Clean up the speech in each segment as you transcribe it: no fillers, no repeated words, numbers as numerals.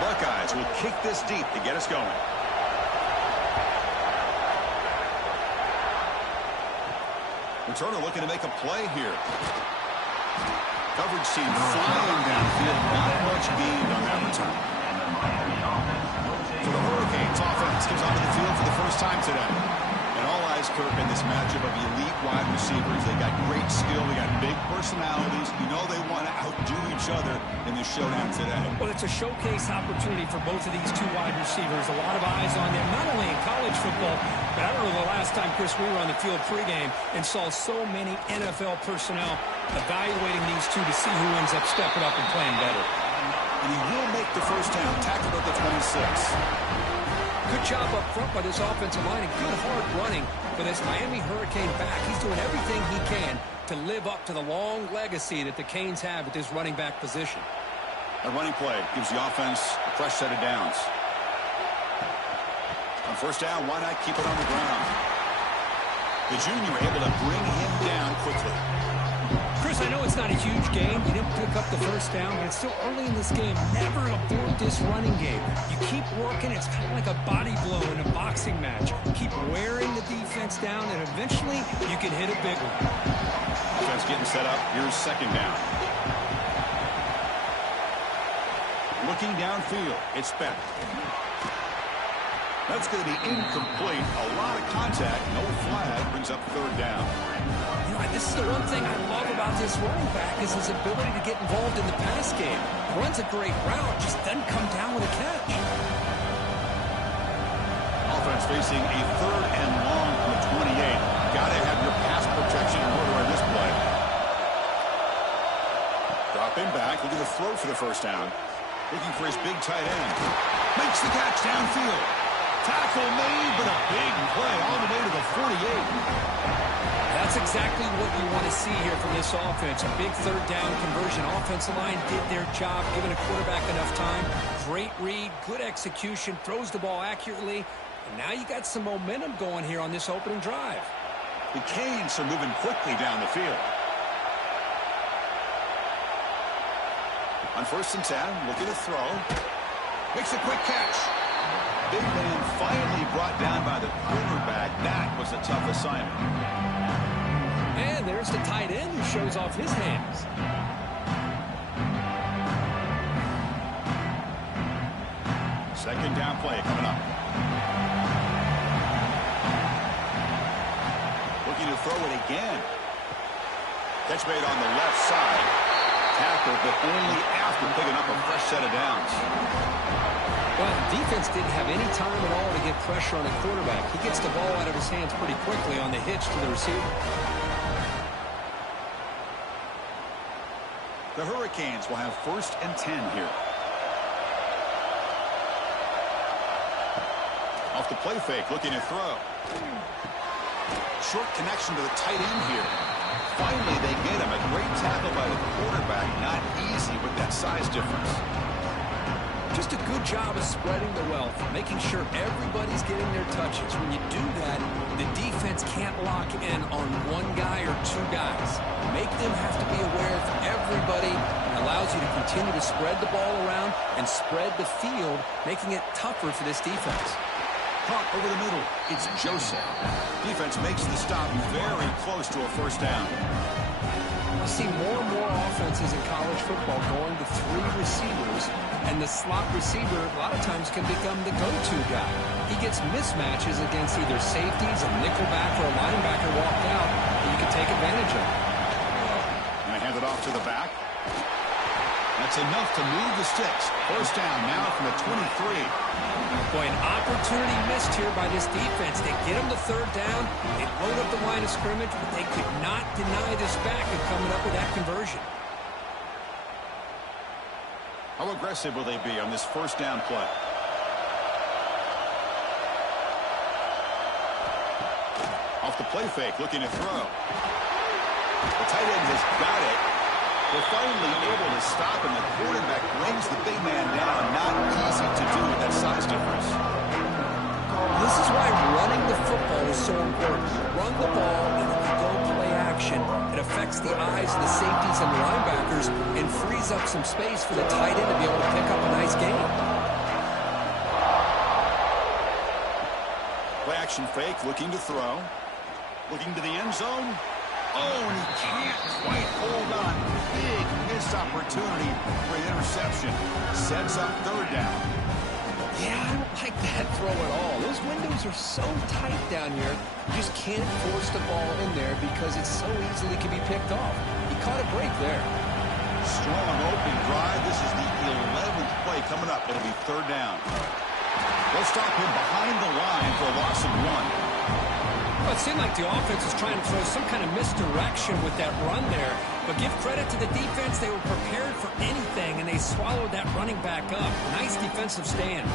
Buckeyes will kick this deep to get us going. Returner looking to make a play here. Coverage team flying downfield. Not much gained on that return. For the Hurricanes, offense comes onto the field for the first time today. And all eyes, Kirk, in this matchup of elite wide receivers. They got great skill. They got big personalities. You know they want to outdo each other in this showdown today. Well, it's a showcase opportunity for both of these two wide receivers. A lot of eyes on them, not only in college football, but I don't know the last time, Chris, we were on the field pregame and saw so many NFL personnel evaluating these two to see who ends up stepping up and playing better. And he will make the first down, tackled at the 26. Good job up front by this offensive line and good hard running for this Miami Hurricane back. He's doing everything he can to live up to the long legacy that the Canes have at this running back position. A running play gives the offense a fresh set of downs. On first down, why not keep it on the ground? The junior able to bring him down quickly. Chris, I know it's not a huge game. You didn't pick up the first down, but it's still early in this game. Never abort this running game. You keep working. It's kind of like a body blow in a boxing match. Keep wearing the defense down, and eventually you can hit a big one. Offense getting set up. Here's second down. Looking downfield. It's Beck. That's going to be incomplete. A lot of contact. No flag. Brings up third down. You know, this is the one thing I love about this running back is his ability to get involved in the pass game. Runs a great route, just doesn't come down with a catch. Offense facing a third and long from the 28. Got to have your pass protection in order on this play. Dropping back, looking to throw for the first down. Looking for his big tight end. Makes the catch downfield. Tackle made, but a big play all the way to the 48. That's exactly what you want to see here from this offense. A big third down conversion. Offensive line did their job, giving a quarterback enough time. Great read, good execution, throws the ball accurately. And now you got some momentum going here on this opening drive. The Canes are moving quickly down the field. On first and 10, looking to throw. Makes a quick catch. Big man finally brought down by the quarterback. That was a tough assignment. And there's the tight end who shows off his hands. Second down play coming up. Looking to throw it again. Catch made on the left side. Tackle, but only after picking up a fresh set of downs. Well, the defense didn't have any time at all to get pressure on the quarterback. He gets the ball out of his hands pretty quickly on the hitch to the receiver. The Hurricanes will have first and 10 here. Off the play fake, looking to throw. Short connection to the tight end here. Finally, they get him. A great tackle by the quarterback. Not easy with that size difference. Just a good job of spreading the wealth, making sure everybody's getting their touches. When you do that, the defense can't lock in on one guy or two guys. Make them have to be aware of everybody. It allows you to continue to spread the ball around and spread the field, making it tougher for this defense. Caught over the middle. It's Joseph. Defense makes the stop very close to a first down. I see more and more offenses in college football going to three receivers, and the slot receiver a lot of times can become the go-to guy. He gets mismatches against either safeties, a nickelback, or a linebacker walked out, and you can take advantage of it. And they hand it off to the back. That's enough to move the sticks. First down now from the 23. Boy, an opportunity missed here by this defense. They get him the third down. They load up the line of scrimmage, but they could not deny this back and coming up with that conversion. How aggressive will they be on this first down play? Off the play fake, looking to throw. The tight end has got it. They're finally able to stop, and the quarterback brings the big man down. Not easy to do with that size difference. This is why running the football is so important. Run the ball, and if you go play action, it affects the eyes of the safeties and the linebackers and frees up some space for the tight end to be able to pick up a nice game. Play-action fake, looking to throw. Looking to the end zone. Oh, and he can't quite hold on. Big missed opportunity for an interception. Sets up third down. Yeah, I don't like that throw at all. Those windows are so tight down here. You just can't force the ball in there because it so easily can be picked off. He caught a break there. Strong open drive. This is the 11th play coming up. It'll be third down. They'll stop him behind the line for a loss of 1. Well, it seemed like the offense was trying to throw some kind of misdirection with that run there. But give credit to the defense. They were prepared for anything, and they swallowed that running back up. Nice defensive stand.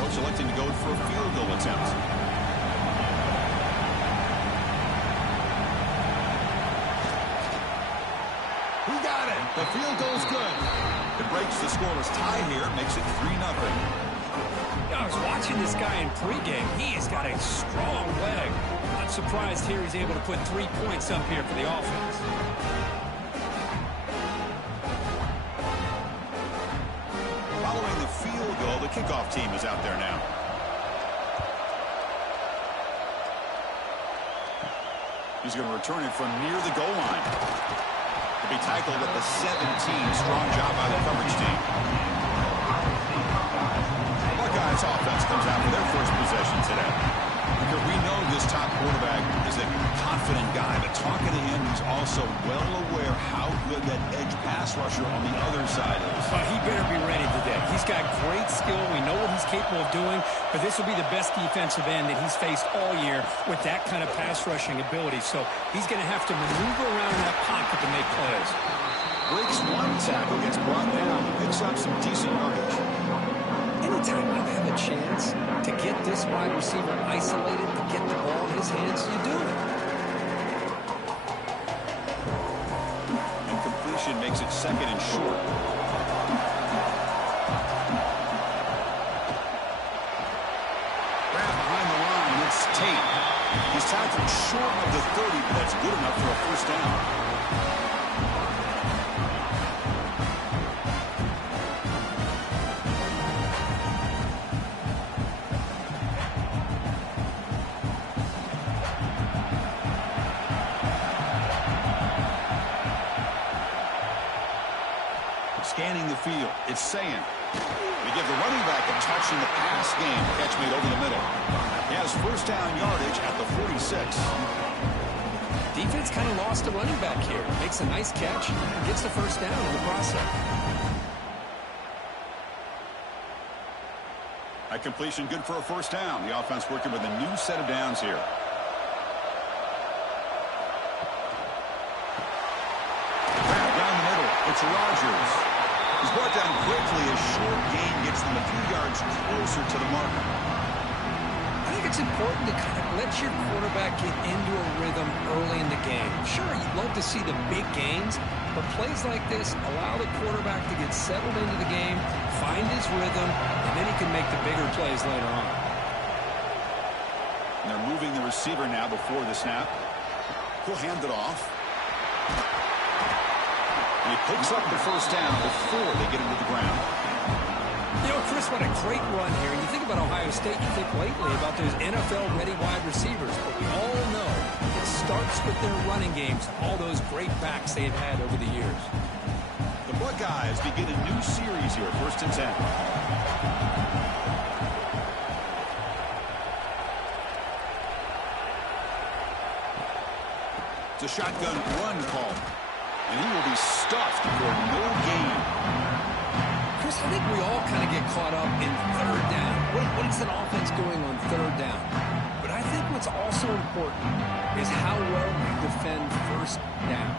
Coach electing to go for a field goal attempt. He got it. The field goal's good. It breaks the scoreless tie here. Makes it 3-0. I was watching this guy in pregame. He has got a strong leg. Not surprised here he's able to put 3 points up here for the offense. Following the field goal, the kickoff team is out there now. He's going to return it from near the goal line. To be tackled at the 17. Strong job by the coverage team. Buckeyes offense comes out for their first possession today. Because we know this top quarterback is a confident guy, but talking to him, he's also well aware how good that edge pass rusher on the other side is. He better be ready today. He's got great skill. We know what he's capable of doing, but this will be the best defensive end that he's faced all year with that kind of pass rushing ability. So he's going to have to maneuver around that pocket to make plays. Breaks one tackle, gets brought down, picks up some decent yardage. Anytime you have a chance to get this wide receiver isolated, to get the ball in his hands, you do it. Incompletion makes it 2nd and short. Grab behind the line, it's Tate. He's tackled short of the 30, but that's good enough for a first down. Scanning the field, it's saying. They give the running back a touch in the pass game. Catch made over the middle. He has first down yardage at the 46. Defense kind of lost the running back here. Makes a nice catch and gets the first down in the process. A completion good for a first down. The offense working with a new set of downs here. Down the middle, it's Rodgers. He's brought down quickly. A short gain gets them a few yards closer to the mark. I think it's important to kind of let your quarterback get into a rhythm early in the game. Sure, you'd love to see the big gains, but plays like this allow the quarterback to get settled into the game, find his rhythm, and then he can make the bigger plays later on. And they're moving the receiver now before the snap. He'll hand it off. And he picks up the first down before they get him to the ground. You know, Chris, what a great run here. And you think about Ohio State, you think lately about those NFL-ready wide receivers. But we all know it starts with their running games, all those great backs they've had over the years. The Buckeyes begin a new series here, 1st and 10. It's a shotgun run call. And he will be stuffed for no gain. Chris, I think we all kind of get caught up in third down. What is an offense doing on third down? But I think what's also important is how well you defend first down.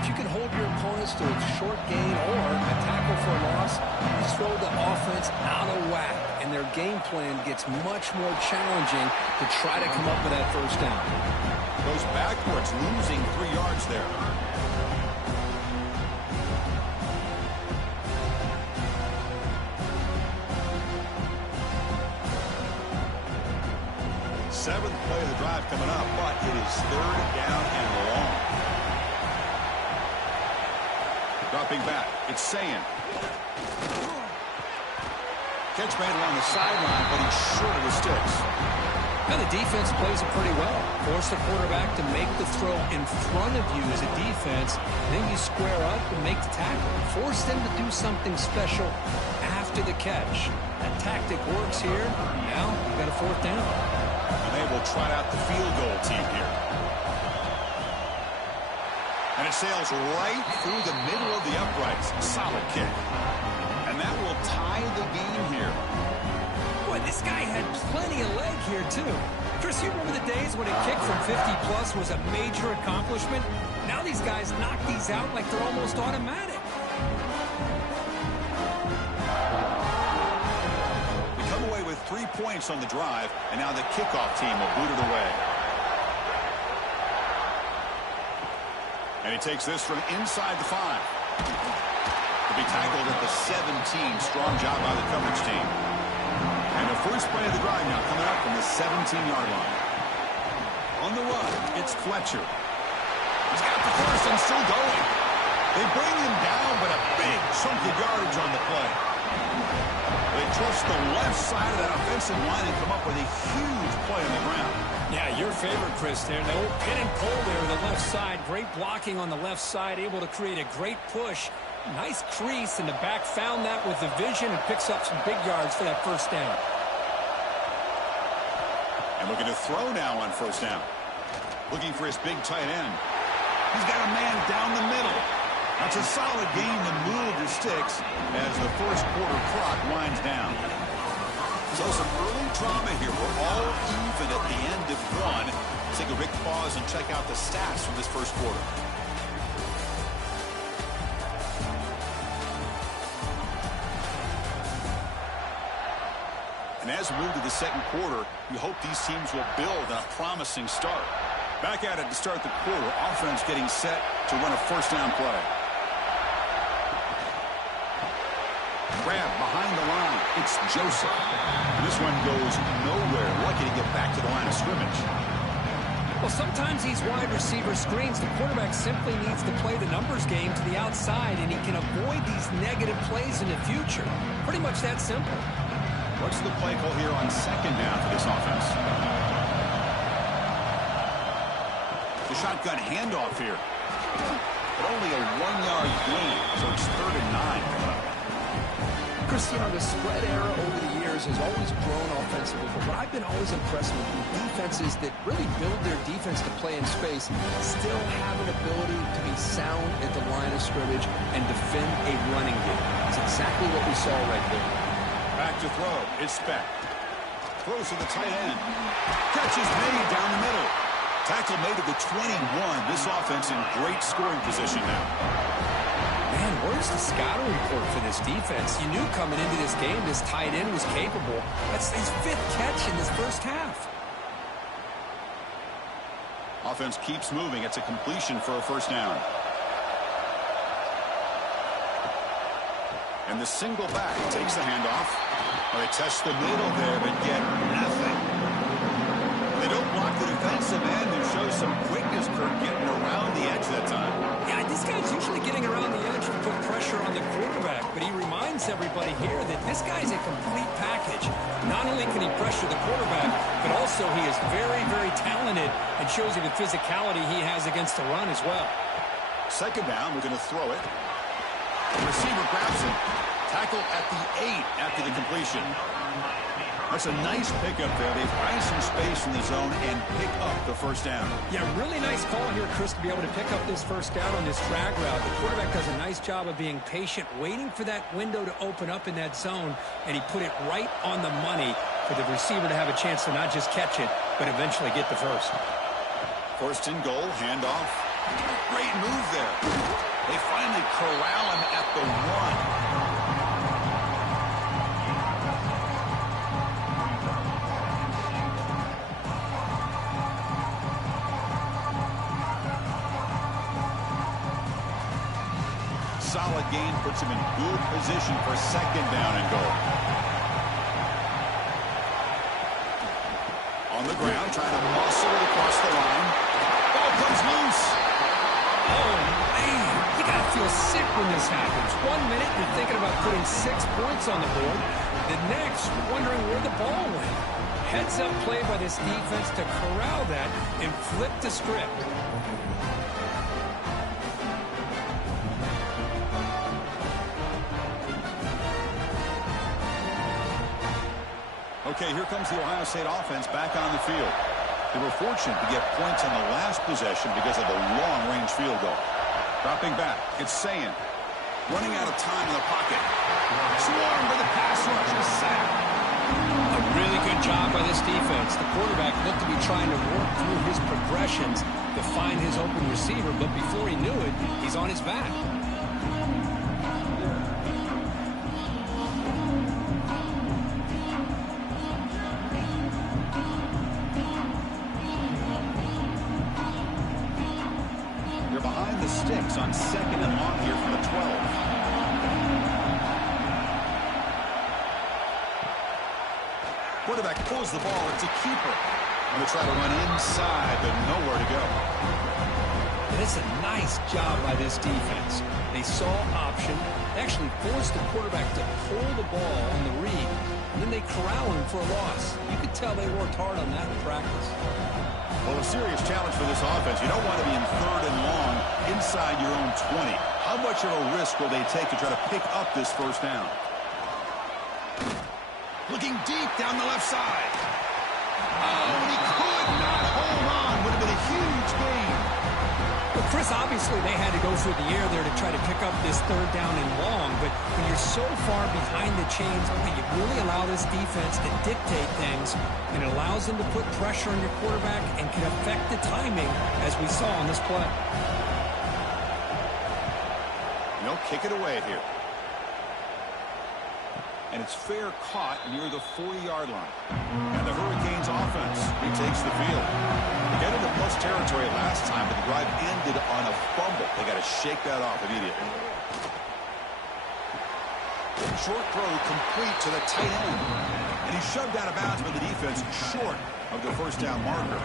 If you can hold your opponents to a short gain or a tackle for a loss, you throw the offense out of whack, and their game plan gets much more challenging to try to come up with that first down. Goes backwards, losing 3 yards there. Seventh play of the drive coming up, but it is third down and long. Dropping back, it's Sayin. Catch made along the sideline, but he's short of the sticks. And the defense plays it pretty well. Force the quarterback to make the throw in front of you as a defense. Then you square up and make the tackle. Force them to do something special after the catch. That tactic works here. Now you've got a fourth down. And they will trot out the field goal team here. And it sails right through the middle of the uprights. Solid kick. And that will tie the game here. Boy, this guy had plenty of leg here, too. Chris, you remember the days when a kick from 50-plus was a major accomplishment? Now these guys knock these out like they're almost automatic. We come away with 3 points on the drive, and now the kickoff team will boot it away. And he takes this from inside the 5. To be tackled at the 17. Strong job by the coverage team. And the first play of the drive now coming up from the 17-yard line. On the run, it's Fletcher. He's got the first and still going. They bring him down, but a big chunk of yardage on the play. They trust the left side of that offensive line and come up with a huge play on the ground. Yeah, your favorite, Chris, there. The old pin and pull there on the left side. Great blocking on the left side, able to create a great push. Nice crease, and the back found that with the vision and picks up some big yards for that first down. And looking to throw now on first down. Looking for his big tight end. He's got a man down the middle. That's a solid gain to move the sticks as the first quarter clock winds down. So some early drama here. We're all even at the end of one. Let's take a quick pause and check out the stats from this first quarter. And as we move to the second quarter, you hope these teams will build on a promising start. Back at it to start the quarter. Offense getting set to run a first down play. Grab behind the line. It's Joseph. And this one goes nowhere. Lucky to get back to the line of scrimmage. Well, sometimes these wide receiver screens, the quarterback simply needs to play the numbers game to the outside, and he can avoid these negative plays in the future. Pretty much that simple. What's the play call here on second down for this offense? The shotgun handoff here. But only a 1-yard gain, so it's 3rd and 9. Chris, you know, the spread era over the years has always grown offensively, but what I've been always impressed with defenses that really build their defense to play in space still have an ability to be sound at the line of scrimmage and defend a running game. It's exactly what we saw right there. Back to throw. It's Speck. Throws to the tight end. Catch is made down the middle. Tackle made at the 21. This offense in great scoring position now. Man, where's the scouting report for this defense? You knew coming into this game this tight end was capable. That's his 5th catch in this first half. Offense keeps moving. It's a completion for a first down. And the single back takes the handoff. Well, they test the middle there, but get nothing. They don't block the defensive end, who shows some quickness for getting around the edge that time. Yeah, this guy's usually getting around the edge to put pressure on the quarterback, but he reminds everybody here that this guy's a complete package. Not only can he pressure the quarterback, but also he is very, very talented and shows you the physicality he has against the run as well. Second down, we're going to throw it. The receiver grabs him. Tackle at the 8 after the completion. That's a nice pickup there. They find some space in the zone and pick up the first down. Yeah, really nice call here, Chris, to be able to pick up this first down on this drag route. The quarterback does a nice job of being patient, waiting for that window to open up in that zone, and he put it right on the money for the receiver to have a chance to not just catch it, but eventually get the first. First and goal, handoff. Great move there. They finally corral him at the 1. Solid gain puts him in good position for second down and goal. On the ground, trying to muscle it across the line. Ball comes loose. Oh, man. You got to feel sick when this happens. 1 minute, you're thinking about putting 6 points on the board. The next, wondering where the ball went. Heads-up play by this defense to corral that and flip the script. Okay, here comes the Ohio State offense back on the field. They were fortunate to get points on the last possession because of the long-range field goal. Dropping back, it's Sayin. Running out of time in the pocket. Swarmed by the pass rush, a sack. A really good job by this defense. The quarterback looked to be trying to work through his progressions to find his open receiver, but before he knew it, he's on his back. They're behind the sticks on 2nd and long here from the 12. Quarterback pulls the ball. It's a keeper. And they try to run inside, but nowhere to go. And it's a nice job by this defense. They saw option, actually forced the quarterback to pull the ball on the read, and then they corral him for a loss. You could tell they worked hard on that in practice. Well, a serious challenge for this offense. You don't want to be in 3rd and long inside your own 20. How much of a risk will they take to try to pick up this first down? Looking deep down the left side. Oh, and he could not hold on. Would have been a huge gain. Well, Chris, obviously they had to go through the air there to try to pick up this 3rd down and long, but when you're so far behind the chains, you really allow this defense to dictate things, and it allows them to put pressure on your quarterback and can affect the timing, as we saw on this play. They'll kick it away here. And it's fair caught near the 40-yard line. And the Hurricanes offense retakes the field. They got into plus territory last time, but the drive ended on a fumble. They got to shake that off immediately. Short throw complete to the tight end. And he's shoved out of bounds by the defense short of the first down marker.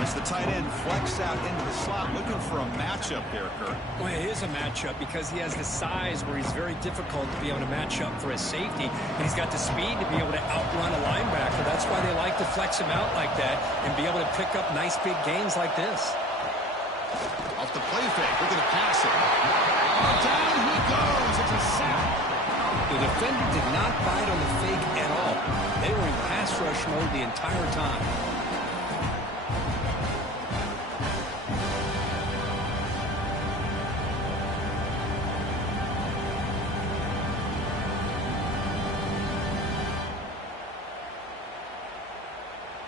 As the tight end flexed out into the slot, looking for a matchup there, Kurt. Well, it is a matchup because he has the size where he's very difficult to be able to match up for his safety, and he's got the speed to be able to outrun a linebacker. That's why they like to flex him out like that and be able to pick up nice big gains like this. Off the play fake, looking to pass it. Oh, down he goes. It's a sack. The defender did not bite on the fake at all. They were in pass rush mode the entire time.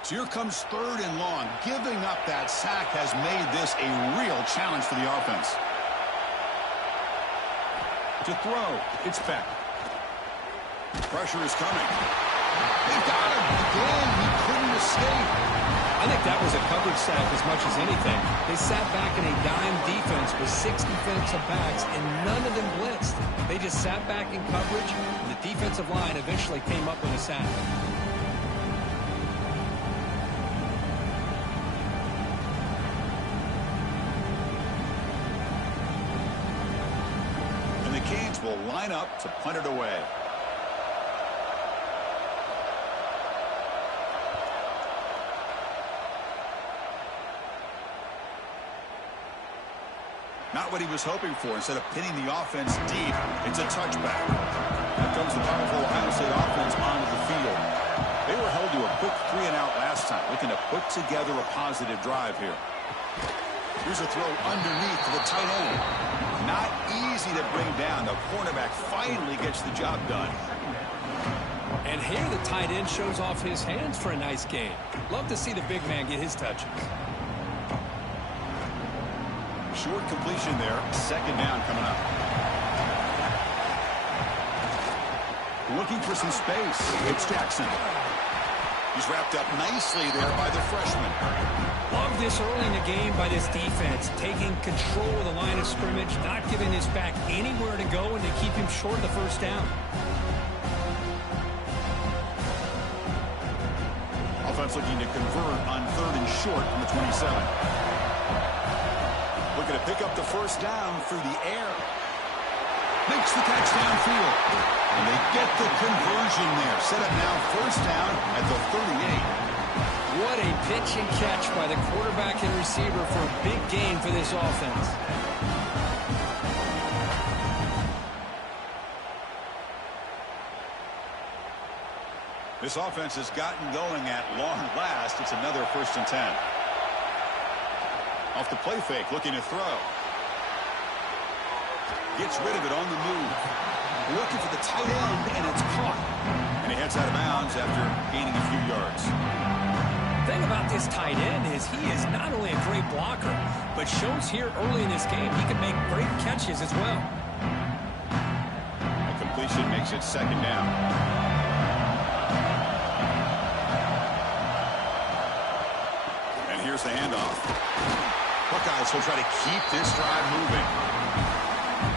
So here comes 3rd and long. Giving up that sack has made this a real challenge for the offense. To throw, it's Beck. Pressure is coming. They got him. Again, he couldn't escape. I think that was a coverage sack as much as anything. They sat back in a dime defense with 6 defensive backs, and none of them blitzed. They just sat back in coverage, and the defensive line eventually came up with a sack. Canes will line up to punt it away. Not what he was hoping for. Instead of pinning the offense deep, it's a touchback. Here comes the powerful Ohio State offense onto the field. They were held to a quick 3-and-out last time, looking to put together a positive drive here. Here's a throw underneath to the tight end. Not easy to bring down. The cornerback finally gets the job done. And here the tight end shows off his hands for a nice gain. Love to see the big man get his touches. Short completion there. 2nd down coming up. Looking for some space. It's Jackson. He's wrapped up nicely there by the freshman. Love this early in the game by this defense, taking control of the line of scrimmage, not giving his back anywhere to go, and to keep him short of the first down. Offense looking to convert on 3rd and short from the 27. Looking to pick up the first down through the air. Makes the catch downfield. And they get the conversion there. Set up now first down at the 38. What a pitch and catch by the quarterback and receiver for a big gain for this offense. This offense has gotten going at long last. It's another 1st and 10. Off the play fake, looking to throw. Gets rid of it on the move. Looking for the tight end, and it's caught. And he heads out of bounds after gaining a few yards. The thing about this tight end is he is not only a great blocker, but shows here early in this game he can make great catches as well. A completion makes it 2nd down. And here's the handoff. Buckeyes will try to keep this drive moving.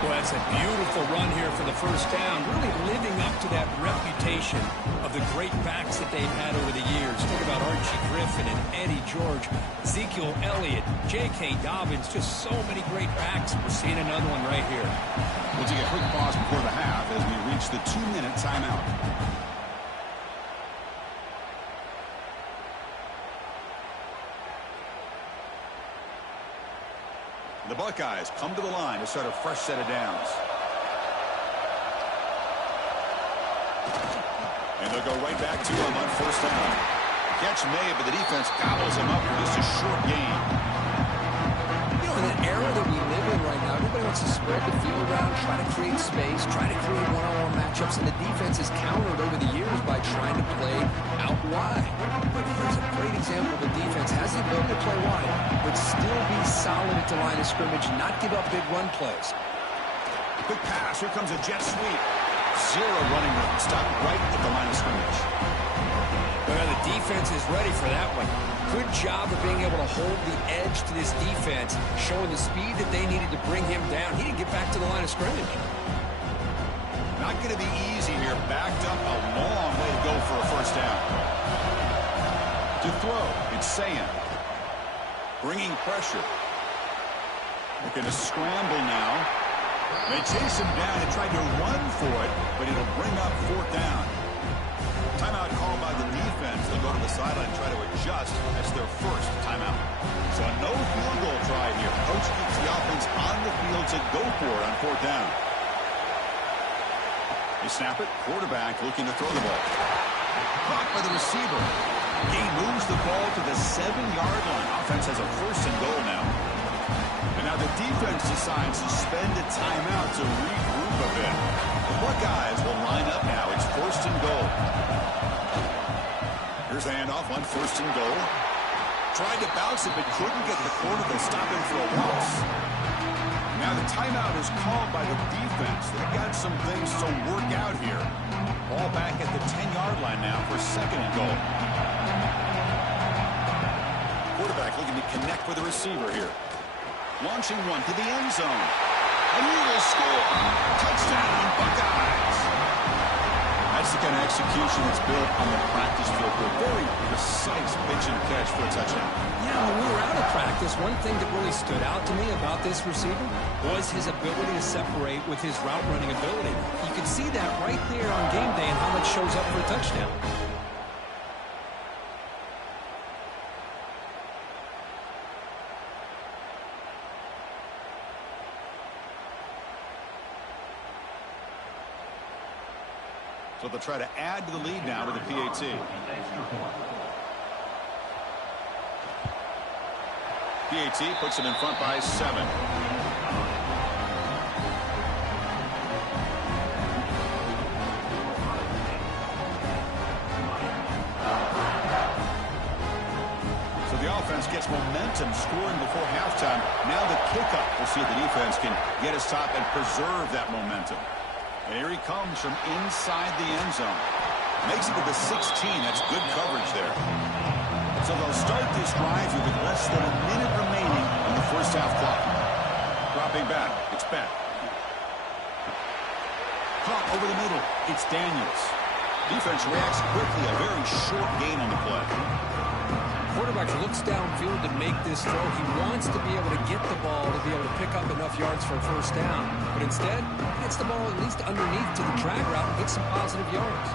Well, that's a beautiful run here for the 1st down, really living up to that reputation of the great backs that they've had over the years. Think about Archie Griffin and Eddie George, Ezekiel Elliott, J.K. Dobbins, just so many great backs. We're seeing another one right here. We'll take a quick pause before the half as we reach the 2-minute timeout. The Buckeyes come to the line to start a fresh set of downs. And they'll go right back to him on 1st down. Catch made, but the defense gobbles him up for just a short gain. You know, in an era that we live in right now, everybody wants to spread the field around, try to create space, try to create one-on-one matchups, and the defense has countered over the years by trying to play out wide. But here's a great example of a defense has the ability to play wide, but still be solid at the line of scrimmage and not give up big run plays. Quick pass. Here comes a jet sweep. 0 running room. Stop right at the line of scrimmage. Well, the defense is ready for that one. Good job of being able to hold the edge to this defense, showing the speed that they needed to bring him down. He didn't get back to the line of scrimmage. Not going to be easy here. Backed up a long way to go for a 1st down. To throw, it's Sayan. Bringing pressure. Looking to scramble now. They chase him down and try to run for it, but it'll bring up 4th down. Timeout called by the defense. They'll go to the sideline and try to adjust. That's their 1st timeout. So no field goal try here. Coach keeps the offense on the field to go for it on 4th down. They snap it. Quarterback looking to throw the ball. Caught by the receiver. He moves the ball to the 7-yard line. Offense has a 1st and goal now. And now the defense decides to spend a timeout to regroup a bit. The Buckeyes will line up now. It's 1st and goal. Here's the handoff on 1st and goal. Tried to bounce it, but couldn't get the corner. They'll stop him for a loss. Now the timeout is called by the defense. They've got some things to work out here. Ball back at the 10-yard line now for 2nd and goal. Quarterback looking to connect with the receiver here. Launching one to the end zone. And he will score. Touchdown, Buckeyes. That's the kind of execution that's built on the practice field. A very precise pitch and catch for a touchdown. Yeah, when we were out of practice, one thing that really stood out to me about this receiver was his ability to separate with his route running ability. You can see that right there on game day and how that shows up for a touchdown. So they'll try to add to the lead now with the PAT. PAT puts them in front by 7. So the offense gets momentum scoring before halftime. Now the kickoff. We'll see if the defense can get his top and preserve that momentum. And here he comes from inside the end zone. Makes it to the 16. That's good coverage there. So they'll start this drive here with less than a minute remaining in the 1st half clock. Dropping back. It's back. Caught over the middle. It's Daniels. Defense reacts quickly. A very short gain on the play. quarterback looks downfield to make this throw. He wants to be able to get the ball to be able to pick up enough yards for a first down. But instead, he gets the ball at least underneath to the drag route and gets some positive yards.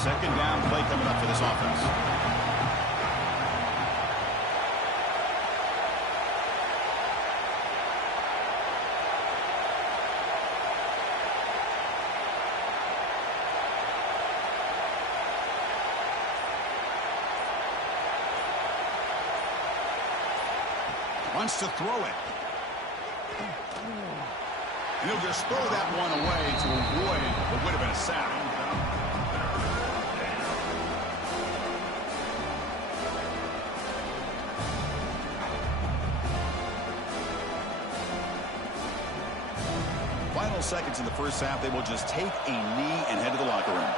Second down play coming up for this offense. Wants to throw it. And he'll just throw that one away to avoid what would have been a sack. Final seconds in the first half, they will just take a knee and head to the locker room.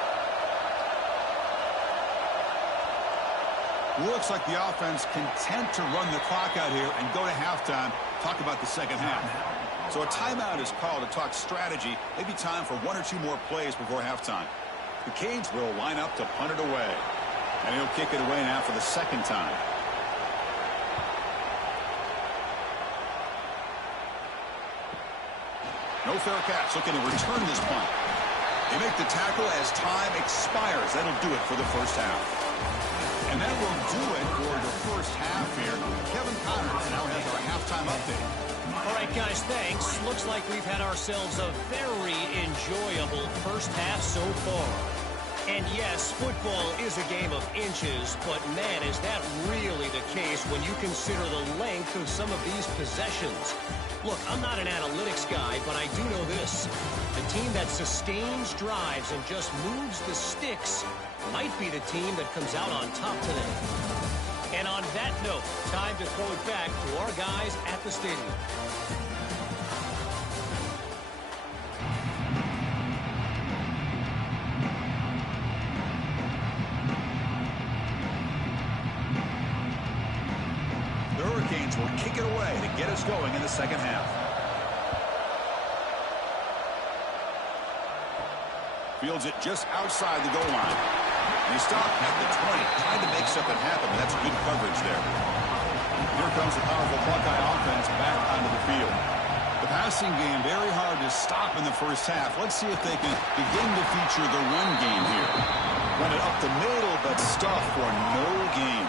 Looks like the offense content to run the clock out here and go to halftime. Talk about the second half. So a timeout is called to talk strategy. Maybe time for one or two more plays before halftime. The Canes will line up to punt it away. And he'll kick it away now for the second time. No fair catch. Looking to return this punt. They make the tackle as time expires. That'll do it for the first half. And that will do it for the first half here. Kevin Connors now has our halftime update. All right, guys, thanks. Looks like we've had ourselves a very enjoyable first half so far. And yes, football is a game of inches, but man, is that really the case when you consider the length of some of these possessions. Look, I'm not an analytics guy, but I do know this. The team that sustains drives and just moves the sticks might be the team that comes out on top today. And on that note, time to throw it back to our guys at the stadium. The Hurricanes will kick it away to get us going in the second half. Fields it just outside the goal line. And he stopped at the 20, trying to make something happen, but that's good coverage there. Here comes the powerful Buckeye offense back onto the field. The passing game very hard to stop in the first half. Let's see if they can begin to feature the run game here. Run it up the middle, but stuff for no gain.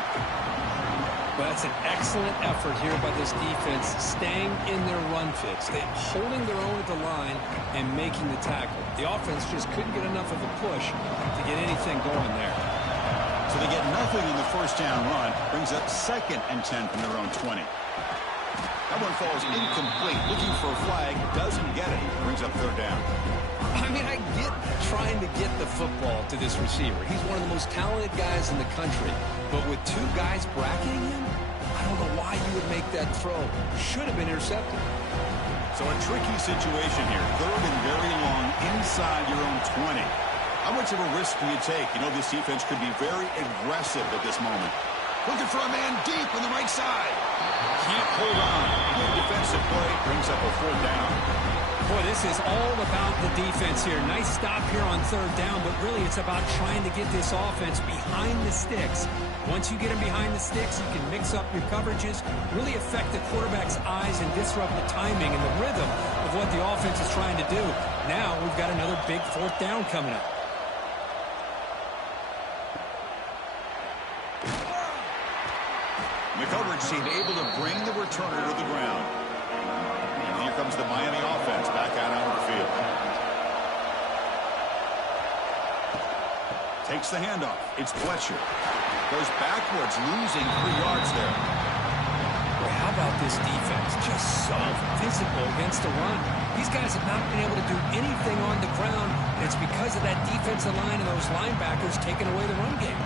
Well, that's an excellent effort here by this defense, staying in their run fits. They're holding their own at the line and making the tackle. The offense just couldn't get enough of a push to get anything going there. So they get nothing in the first down run. Brings up 2nd and 10 from their own 20. That one falls incomplete. Looking for a flag. Doesn't get it. Brings up 3rd down. I mean, I get trying to get the football to this receiver. He's one of the most talented guys in the country. But with two guys bracketing him, I don't know why you would make that throw. Should have been intercepted. So a tricky situation here. 3rd and very long inside your own 20. How much of a risk can you take? You know, this defense could be very aggressive at this moment. Looking for a man deep on the right side. Can't hold on. Good defensive play. Brings up a 4th down. Boy, this is all about the defense here. Nice stop here on 3rd down, but really it's about trying to get this offense behind the sticks. Once you get them behind the sticks, you can mix up your coverages, really affect the quarterback's eyes and disrupt the timing and the rhythm of what the offense is trying to do. Now we've got another big 4th down coming up. The coverage team able to bring the returner to the ground. And here comes the Miami offense back out onto the field. Takes the handoff. It's Fletcher. Goes backwards, losing 3 yards there. Boy, how about this defense? Just so physical against the run. These guys have not been able to do anything on the ground, and it's because of that defensive line and those linebackers taking away the run game.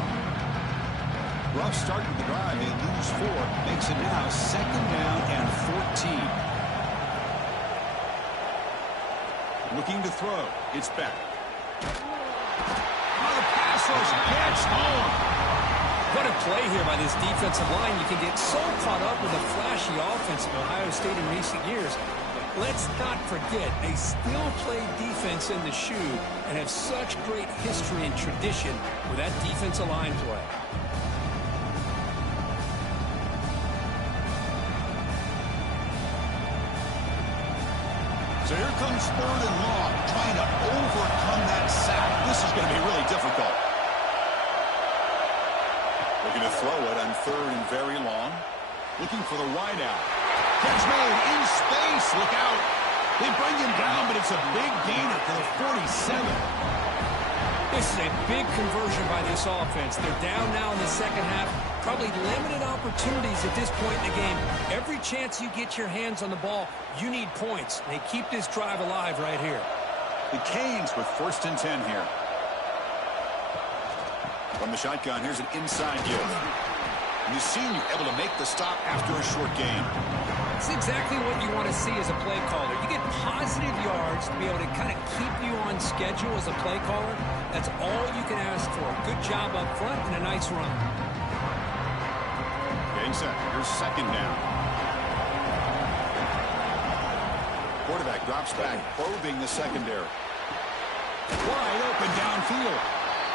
Rough start to the drive. They lose 4. Makes it now 2nd down and 14. Looking to throw. It's back. Oh, the pass rush gets home. What a play here by this defensive line. You can get so caught up with the flashy offense of Ohio State in recent years. But let's not forget, they still play defense in the shoe and have such great history and tradition with that defensive line play. So here comes 3rd and long, trying to overcome that sack. This is going to be really difficult. Looking to throw it on 3rd and very long. Looking for the wide out. Catch made in space. Look out. They bring him down, but it's a big gainer for the 47. This is a big conversion by this offense. They're down now in the second half. Probably limited opportunities at this point in the game. Every chance you get your hands on the ball, you need points. They keep this drive alive right here. The Canes with 1st and 10 here. From the shotgun, here's an inside give. And the senior able to make the stop after a short gain. It's exactly what you want to see as a play caller. You get positive yards to be able to kind of keep you on schedule as a play caller. That's all you can ask for. Good job up front and a nice run. Getting set. Here's 2nd down. Quarterback drops back, probing the secondary. Wide open downfield.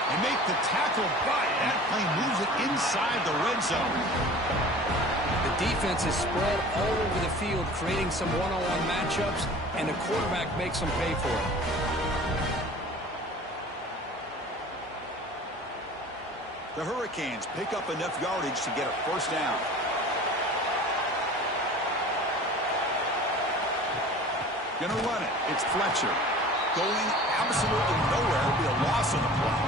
They make the tackle, but that play moves it inside the red zone. The defense is spread all over the field, creating some one-on-one matchups, and the quarterback makes them pay for it. The Hurricanes pick up enough yardage to get a 1st down. Gonna run it. It's Fletcher. Going absolutely nowhere. It'll be a loss on the play.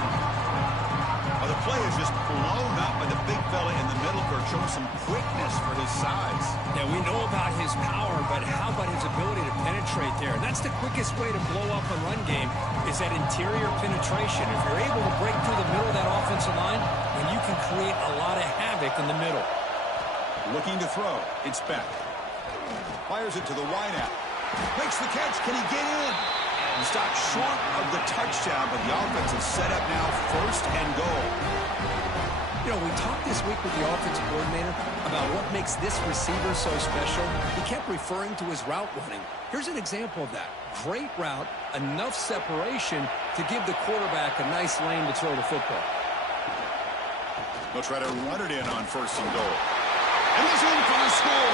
Well, the play is just blown up by the big fella in the middle, showing some quickness for his size. Yeah, we know about his power, but how about his ability to penetrate there? That's the quickest way to blow up a run game, is that interior penetration. If you're able to break through the middle of that offensive line, then you can create a lot of havoc in the middle. Looking to throw. It's Beck. Fires it to the wideout. Makes the catch. Can he get in? And stopped short of the touchdown, but the offense is set up now 1st and goal. You know, we talked this week with the offensive coordinator about what makes this receiver so special. He kept referring to his route running. Here's an example of that. Great route, enough separation to give the quarterback a nice lane to throw the football. They'll try to run it in on 1st and goal. And he's in for the score.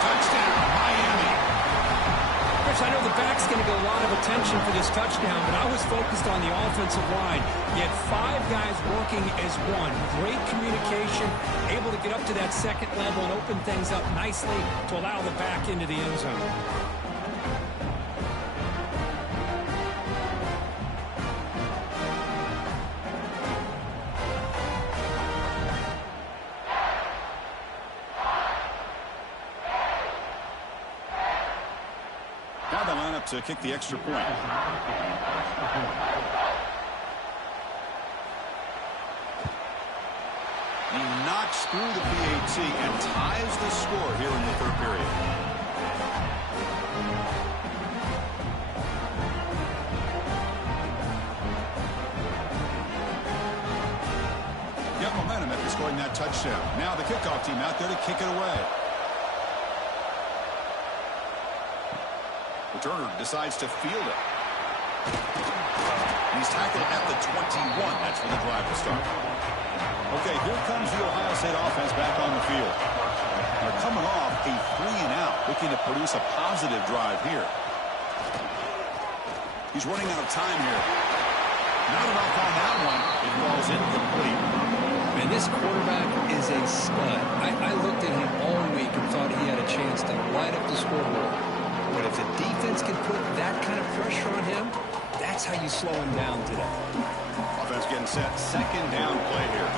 Touchdown, Miami. I know the back's going to get a lot of attention for this touchdown, but I was focused on the offensive line. You had 5 guys working as one. Great communication, able to get up to that 2nd level and open things up nicely to allow the back into the end zone. To kick the extra point. He knocks through the PAT and ties the score here in the 3rd period. Get momentum after scoring that touchdown. Now the kickoff team out there to kick it away. Turner decides to field it. He's tackled at the 21. That's when the drive will start. Okay, here comes the Ohio State offense back on the field. They're coming off a 3-and-out, looking to produce a positive drive here. He's running out of time here. Not enough on that one. It falls incomplete. Man, this quarterback is a stud. I looked at him all week and thought he had a chance to light up the scoreboard. But if the defense can put that kind of pressure on him, that's how you slow him down today. Offense getting set. 2nd down play here.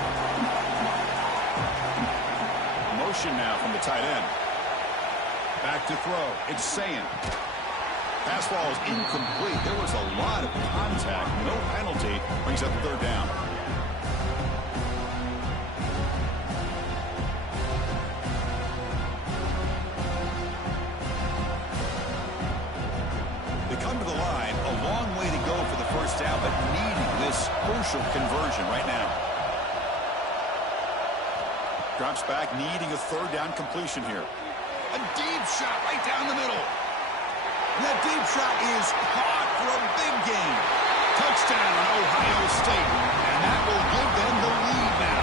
Motion now from the tight end. Back to throw. It's Sayin. Pass ball is incomplete. There was a lot of contact. No penalty. Brings up 3rd down. Down, but needing this crucial conversion right now. Drops back, needing a 3rd down completion here. A deep shot right down the middle. And that deep shot is caught for a big gain. Touchdown, Ohio State. And that will give them the lead now.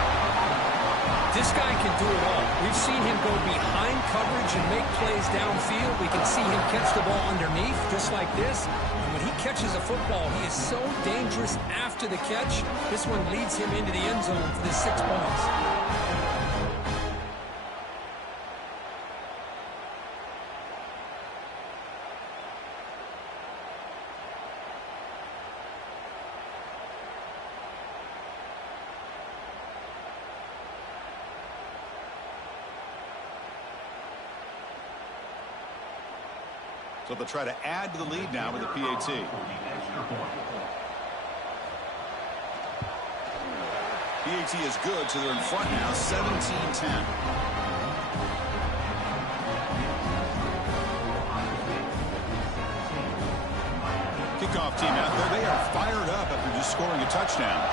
This guy can do it all. We've seen him go behind coverage and make plays downfield. We can see him catch the ball underneath, just like this. And when he catches a football, he is so dangerous after the catch. This one leads him into the end zone for the 6 points. So they'll try to add to the lead now with the PAT. PAT is good, so they're in front now, 17-10. Kickoff team out there. They are fired up after just scoring a touchdown.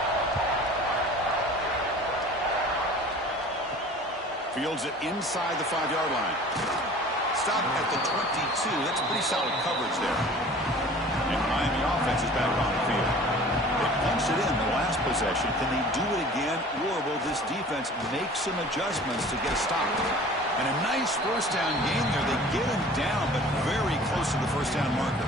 Fields it inside the 5-yard line. Stop at the 22. That's pretty solid coverage there. And Miami offense is back on the field. They punched it in the last possession. Can they do it again, or will this defense make some adjustments to get a stop? And a nice first down game there. They get him down, but very close to the first down marker.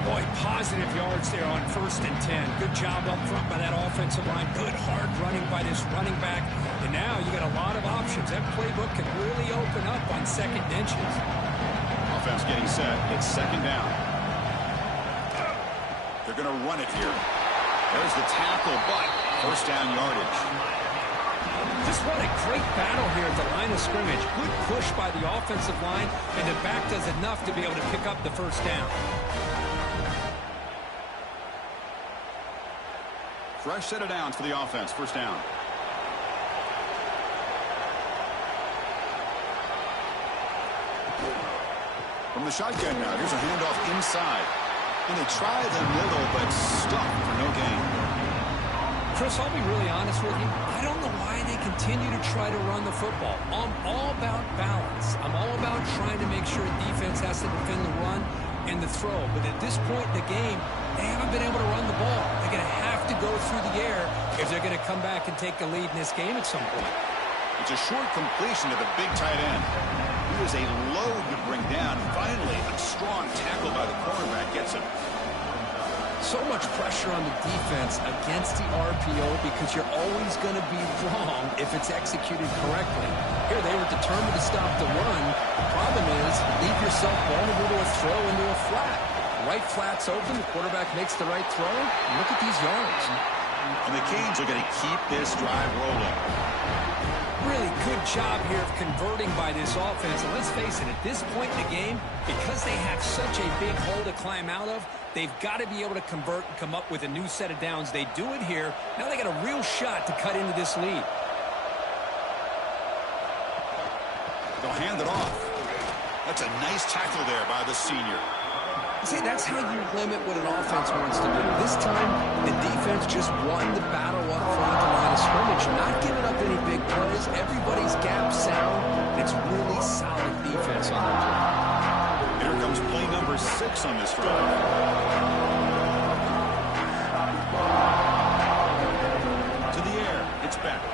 Boy, positive yards there on 1st and 10. Good job up front by that offensive line. Good hard running by this running back. And now you got a lot of options. That playbook can really open up on 2nd and inches. Offense getting set. It's 2nd down. They're going to run it here. There's the tackle, but first down yardage. Just what a great battle here at the line of scrimmage. Good push by the offensive line, and the back does enough to be able to pick up the first down. Fresh set of downs for the offense. First down. From the shotgun now, here's a handoff inside. And they try the middle, but stuck for no gain. Chris, I'll be really honest with you. I don't know why they continue to try to run the football. I'm all about balance. I'm all about trying to make sure defense has to defend the run and the throw. But at this point in the game, they haven't been able to run the ball. They're going to have to go through the air if they're going to come back and take the lead in this game at some point. It's a short completion to the big tight end. He was a load to bring down. Finally, a strong tackle by the cornerback gets him. So much pressure on the defense against the RPO because you're always going to be wrong if it's executed correctly. Here, they were determined to stop the run. The problem is, leave yourself vulnerable to a throw into a flat. Right flat's open, the quarterback makes the right throw. Look at these yards. And the Canes are going to keep this drive rolling. Really good job here of converting by this offense. And let's face it, at this point in the game, because they have such a big hole to climb out of, they've got to be able to convert and come up with a new set of downs. They do it here. Now they got a real shot to cut into this lead. They'll hand it off. That's a nice tackle there by the senior. See, that's how you limit what an offense wants to do. This time, the defense just won the battle up front at the line of scrimmage. Not giving up any big plays. Everybody's gap sound. It's really solid defense on their play. Here comes play number 6 on this drive. To the air. It's back.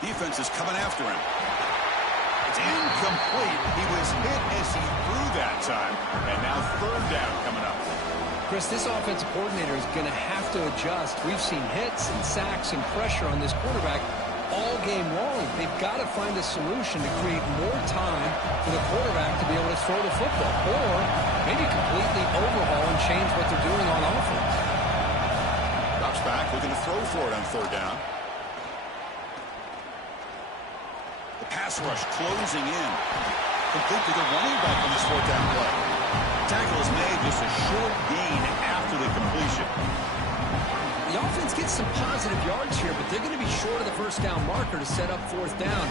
Defense is coming after him. It's incomplete. He was hit as he threw that time. And now 3rd down coming up. Chris, this offensive coordinator is going to have to adjust. We've seen hits and sacks and pressure on this quarterback all game long. They've got to find a solution to create more time for the quarterback to be able to throw the football. Or maybe completely overhaul and change what they're doing on offense. Drops back, looking to throw for it on 3rd down. The pass rush closing in. Complete to the running back on this 4th down play. Tackle is made, just a short gain after the completion. The offense gets some positive yards here, but they're going to be short of the first down marker to set up 4th down.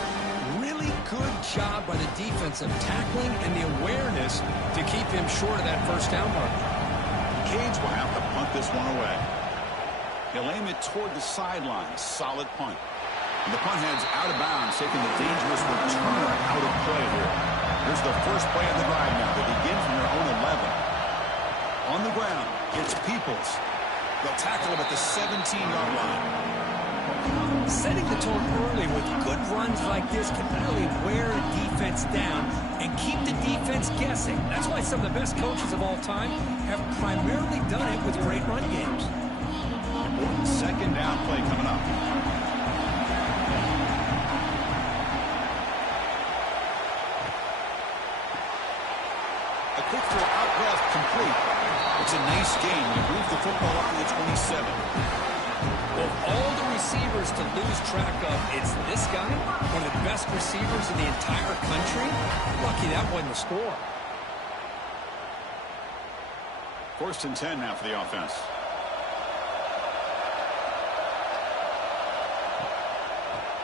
Really good job by the defense of tackling and the awareness to keep him short of that first down marker. Canes will have to punt this one away. He'll aim it toward the sideline. Solid punt. And the punt heads out of bounds, taking the dangerous returner out of play here. Here's the first play of the drive now. They begin from their own 11. On the ground, it's Peoples. They'll tackle him at the 17-yard line. Setting the tone early with good runs like this can really wear a defense down and keep the defense guessing. That's why some of the best coaches of all time have primarily done it with great run games. Second down play coming up. A quick throw out left, complete. It's a nice game. We move the football up to the 27. Of all the receivers to lose track of, it's this guy, one of the best receivers in the entire country. Lucky that wasn't the score. 1st and 10 now for the offense.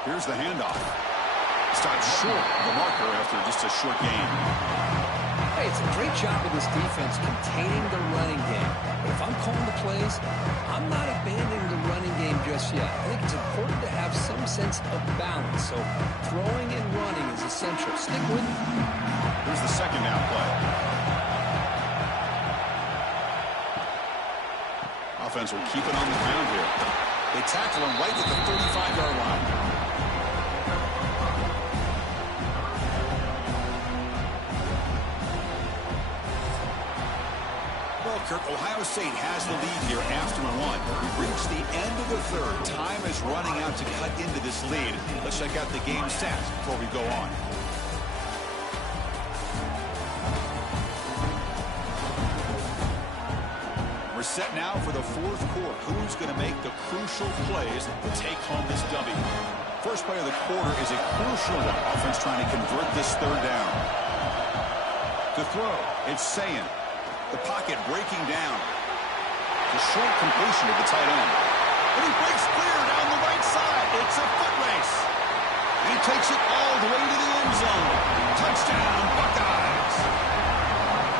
Here's the handoff. Stops short of the marker after just a short game. Hey, it's a great job of this defense containing the running game. But if I'm calling the plays, I'm not abandoning the running game just yet. I think it's important to have some sense of balance. So throwing and running is essential. Stick with it. Here's the second down play. Offense will keep it on the ground here. They tackle him right at the 35-yard line. Well, Kirk, Ohio State has the lead here after one. We've reached the end of the third. Time is running out to cut into this lead. Let's check out the game stats before we go on. We're set now for the fourth quarter. Who's going to make the crucial plays to take home this W? First play of the quarter is a crucial one. Offense trying to convert this third down. To throw, it's Sayin. The pocket breaking down. The short completion to the tight end. And he breaks clear down the right side. It's a foot race. He takes it all the way to the end zone. Touchdown, Buckeyes.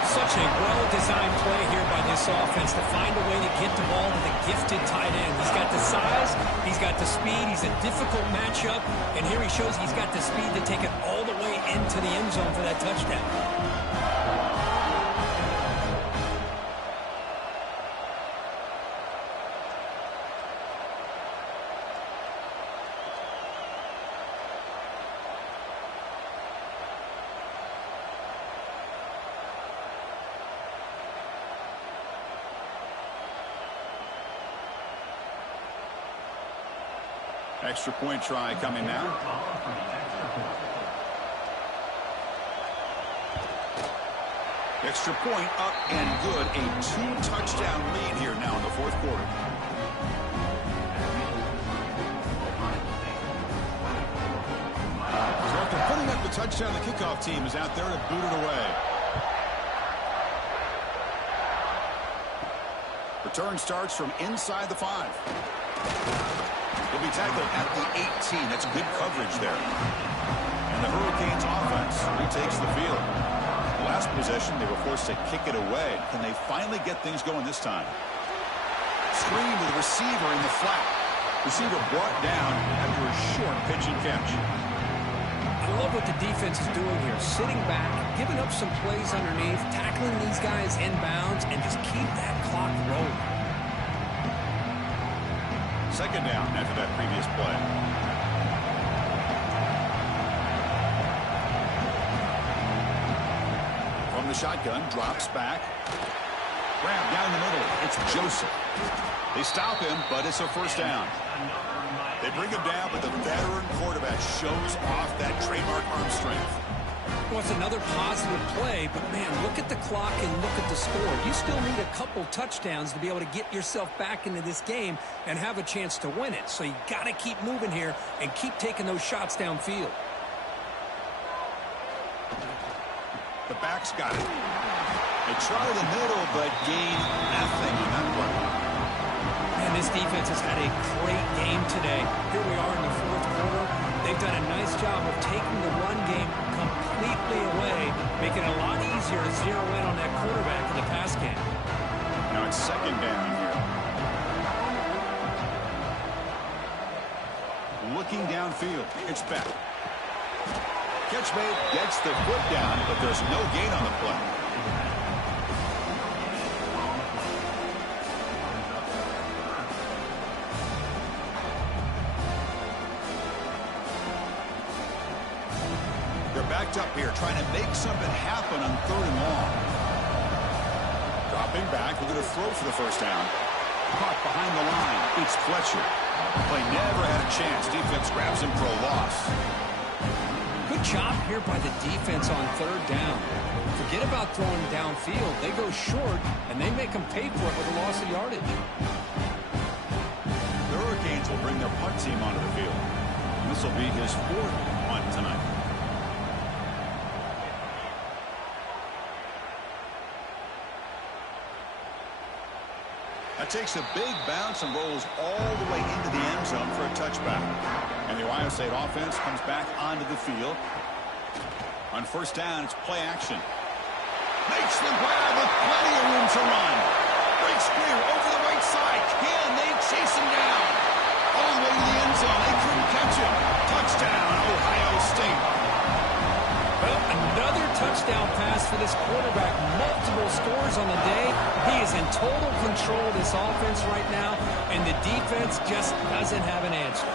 Such a well-designed play here by this offense to find a way to get the ball to the gifted tight end. He's got the size, he's got the speed, he's a difficult matchup, and here he shows he's got the speed to take it all the way into the end zone for that touchdown. Extra point try coming now. Extra point up and good. A 2-touchdown lead here now in the fourth quarter. So after putting up the touchdown, the kickoff team is out there to boot it away. Return starts from inside the 5. He'll be tackled at the 18. That's good coverage there. And the Hurricanes offense retakes the field. Last possession, they were forced to kick it away. Can they finally get things going this time? Screen to the receiver in the flat. Receiver brought down after a short pitch and catch. I love what the defense is doing here. Sitting back, giving up some plays underneath, tackling these guys inbounds, and just keep that clock rolling. Second down after that previous play. From the shotgun, drops back. Grab down the middle. It's Joseph. They stop him, but it's a first down. They bring him down, but the veteran quarterback shows off that trademark arm strength. Well, it's another positive play, but man, look at the clock and look at the score. You still need a couple touchdowns to be able to get yourself back into this game and have a chance to win it. So you got to keep moving here and keep taking those shots downfield. The back's got it. They try the middle, but gain nothing on that play. Man, this defense has had a great game today. Here we are in the fourth quarter. They've done a nice job of taking the run game completely away, making it a lot easier to zero in on that quarterback in the pass game. Now it's second down here. Looking downfield, it's back. Catch made, gets the foot down, but there's no gain on the play. make something happen on 3rd and long. Dropping back, we're going to throw for the first down. Caught behind the line. It's Fletcher. Play never had a chance. Defense grabs him for a loss. Good job here by the defense on 3rd down. Forget about throwing downfield. They go short, and they make them pay for it with a loss of yardage. The Hurricanes will bring their punt team onto the field. This will be his 4th punt tonight. That takes a big bounce and rolls all the way into the end zone for a touchback. And the Ohio State offense comes back onto the field. On 1st down, it's play action. Makes the grab with plenty of room to run. Breaks clear over the right side. Can they chase him down? All the way to the end zone. They couldn't catch him. Touchdown, Ohio State. Well, another touchdown pass for this quarterback. Multiple scores on the day. He is in total control of this offense right now, and the defense just doesn't have an answer.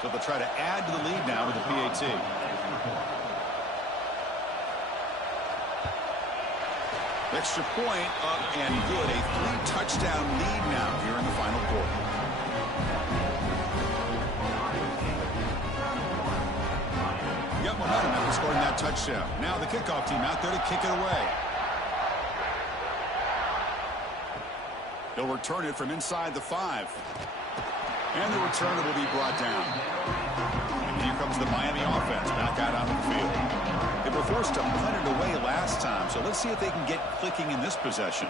So they'll try to add to the lead now with the PAT. Extra point up and good. A 3-touchdown lead now here in the final quarter. Got momentum after scoring that touchdown. Now the kickoff team out there to kick it away. They'll return it from inside the 5. And the returner will be brought down. And here comes the Miami offense back out onto the field. They were forced to punt it away last time, so let's see if they can get clicking in this possession.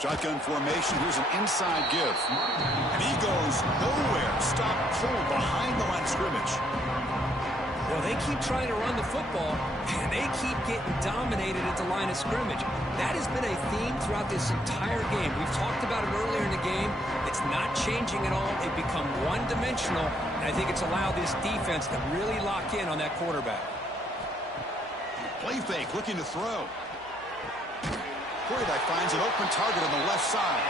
Shotgun formation. Here's an inside give. And he goes nowhere. Stop pulled behind the line of scrimmage. Well, they keep trying to run the football, and they keep getting dominated at the line of scrimmage. That has been a theme throughout this entire game. We've talked about it earlier in the game. It's not changing at all. They've become one-dimensional, and I think it's allowed this defense to really lock in on that quarterback. Play fake, looking to throw. Quarterback finds an open target on the left side.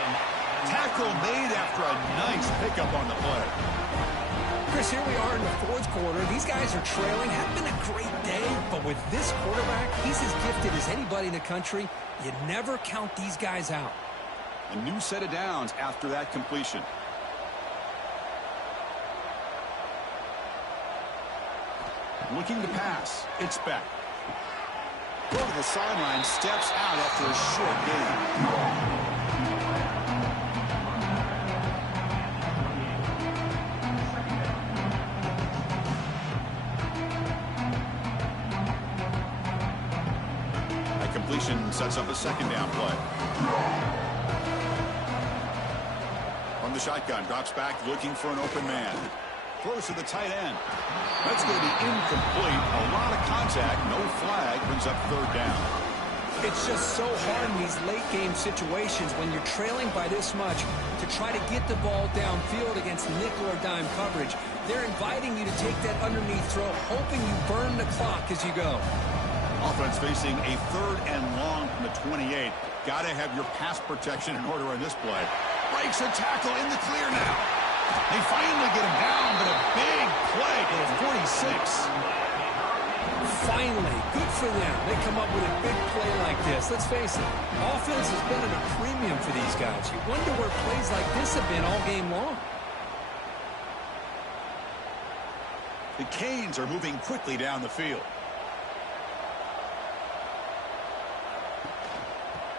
Tackle made after a nice pickup on the play. Chris, here we are in the 4th quarter. These guys are trailing. Had been a great day, but with this quarterback, he's as gifted as anybody in the country. You never count these guys out. A new set of downs after that completion. Looking to pass. It's back. Go to the sideline, steps out after a short gain. Completion sets up a 2nd down play. From the shotgun, drops back looking for an open man. Throws to the tight end. That's going to be incomplete. A lot of contact, no flag, brings up 3rd down. It's just so hard in these late-game situations when you're trailing by this much to try to get the ball downfield against nickel or dime coverage. They're inviting you to take that underneath throw, hoping you burn the clock as you go. Offense facing a 3rd and long from the 28. Got to have your pass protection in order on this play. Breaks a tackle in the clear now. They finally get him down, but a big play to the 46. Finally, good for them. They come up with a big play like this. Let's face it, offense has been at a premium for these guys. You wonder where plays like this have been all game long. The Canes are moving quickly down the field.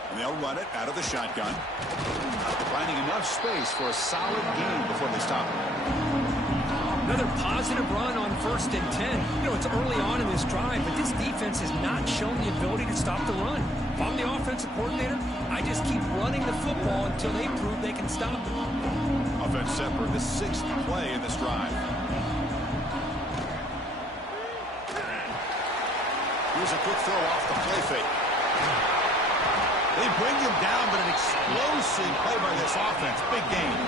And they'll run it out of the shotgun. Finding enough space for a solid gain before they stop it. Another positive run on 1st and 10. You know, it's early on in this drive, but this defense has not shown the ability to stop the run. If I'm the offensive coordinator, I just keep running the football until they prove they can stop it. Offense set for the 6th play in this drive. Here's a quick throw off the play fake. They bring him down, but an explosive play by this offense. Big game.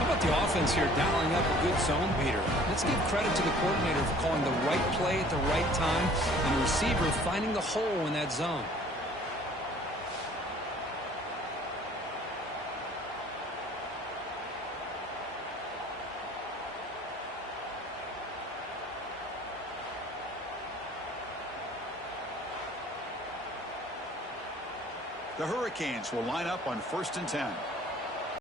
How about the offense here dialing up a good zone beater? Let's give credit to the coordinator for calling the right play at the right time and the receiver finding the hole in that zone. The Hurricanes will line up on 1st and 10.